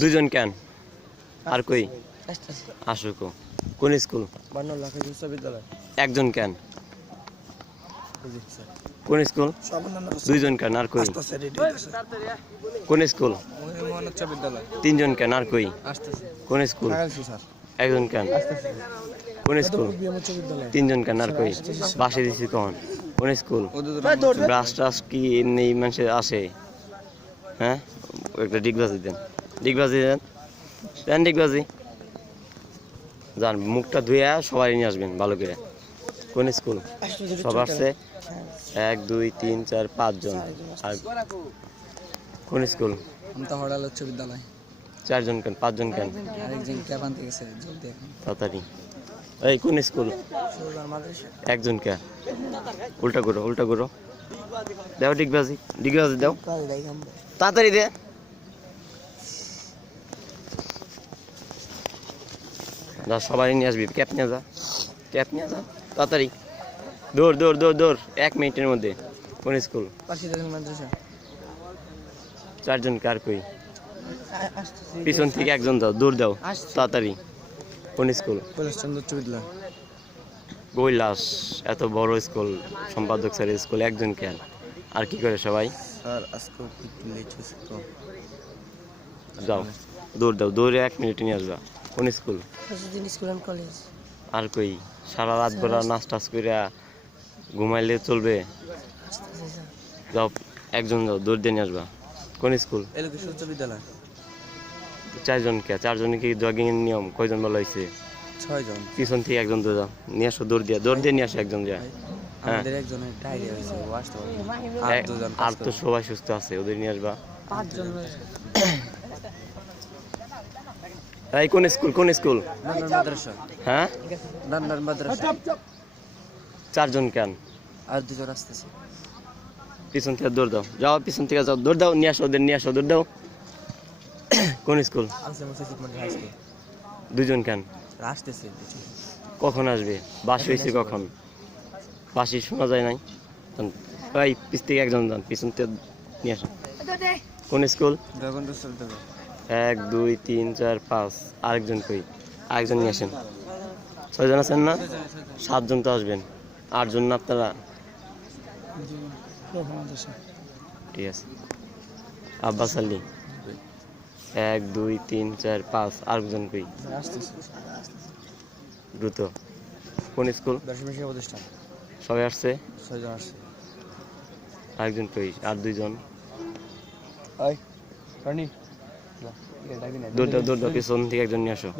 দুজন কেন আর কই আসুক কোন স্কুল একজন কেন কোন স্কুল দুইজন কেন আর কই কোন স্কুল তিনজন কেন আর কই কোন স্কুল একজন কেন কোন স্কুল তিনজন কেন আর কই বাসে দিছি কখন কোন স্কুল ব্রাশ টাশ কি এমনি মানুষের আসে হ্যাঁ একটা ডিগবাজি দেন ডিগবাজি যান মুখটা ধুয়ে সবাই নিয়ে আসবেন ভালো করে কোন স্কুল সব আসছে 1 2 3 4 5 জন আর কোন স্কুল উচ্চ বিদ্যালয় 4 জন কেন 5 জন কেন আরেকজন ক্যাবান থেকে গেছে জলদি এখন তাড়াতাড়ি এই কোন স্কুল একজন কে উল্টা করো দাও ডিগবাজি দাও তাড়াতাড়ি দে যা সবাই নিয়ে আসবি ক্যাপ নিয়ে যা তাড়াতাড়ি দৌড় 1 মিনিটের মধ্যে কোন স্কুল চারজন কার কই পিছন থেকে একজন দাও দৌড় দাও তাড়াতাড়ি কোন স্কুল কৈলাস এত বড় স্কুল সম্পাদক স্যারের স্কুল একজন কেন আর কি করে সবাই যাও দৌড়ে 1 মিনিট নিয়ে আসবা কোন স্কুল আর কই সারা রাত ভরা নাচ টাচ করে ঘুমাইলে চলবে যাও একজন যাও দৌড় দিয়ে নিয়ে আসবা কোন স্কুল উচ্চ বিদ্যালয় 4 জন কে 4 জনের কি জগিং এর নিয়ম কয়জন বলা হয়েছে 6 জন পিছন থেকে একজন তো যাও নিয়ে আসো দৌড় দিয়ে নিয়ে আসো একজন যায় আমাদের একজনের ডায়রিয়া হয়েছে ও আসতে পারবে আর তো সবাই সুস্থ আছে ওদের নিয়ে আসবা 5 জন এই কোন স্কুল নান্দার মাদ্রাসা হ্যাঁ নান্দার মাদ্রাসা 4 জন কেন আর 2 জন আসতেছে পিছন থেকে দৌড় দাও যাও পিছন থেকে যাও দৌড় দাও নিয়ে আসো ওদের নিয়ে আসো দৌড় দাও কোন স্কুল হাই স্কুল 2 জন কেন আসতেছে কখন আসবে বাসি হয়েছে কখন বাসি শোনা যায় নাই ভাই পিছ থেকে একজন যান পিছন থেকে নিয়ে আসো কোন স্কুল 1 2 3 4 5 আরেকজন কই আরেকজন নিয়ে আসেন 6 জন আছেন না 7 জন তো আসবেন 8 জন না আপনারা ঠিক আছে আব্বাস আলী 1 2 3 4 5 আরেকজন কই দ্রুত কোন স্কুল প্রতিষ্ঠান সবাই আসছে 6 জন আসছে আরেকজন কই আর 2 জন দৌড় পিছন থেকে একজন নিয়ে আসো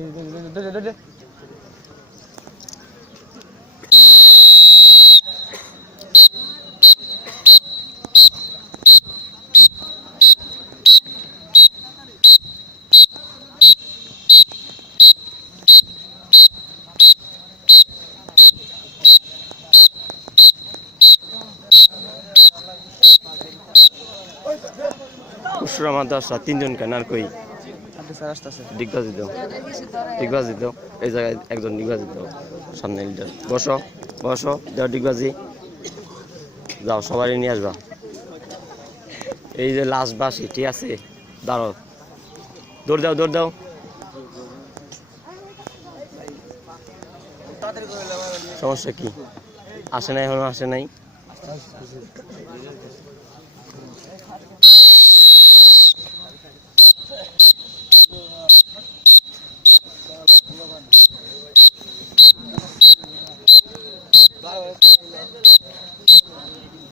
কুশরা মাদ্রাসা 3 জন কেন আর কই ডিগবাজি দাও এই জায়গায় একজন ডিগবাজি দাও সামনে লিডার বসো দাও ডিগবাজি যাও সবাই নিয়ে আসবা এই যে লাস্ট বাসি ঠিক আছে দাঁড়াও দৌড় দাও সমস্যা কি আসে নাই এখনো আসে নাই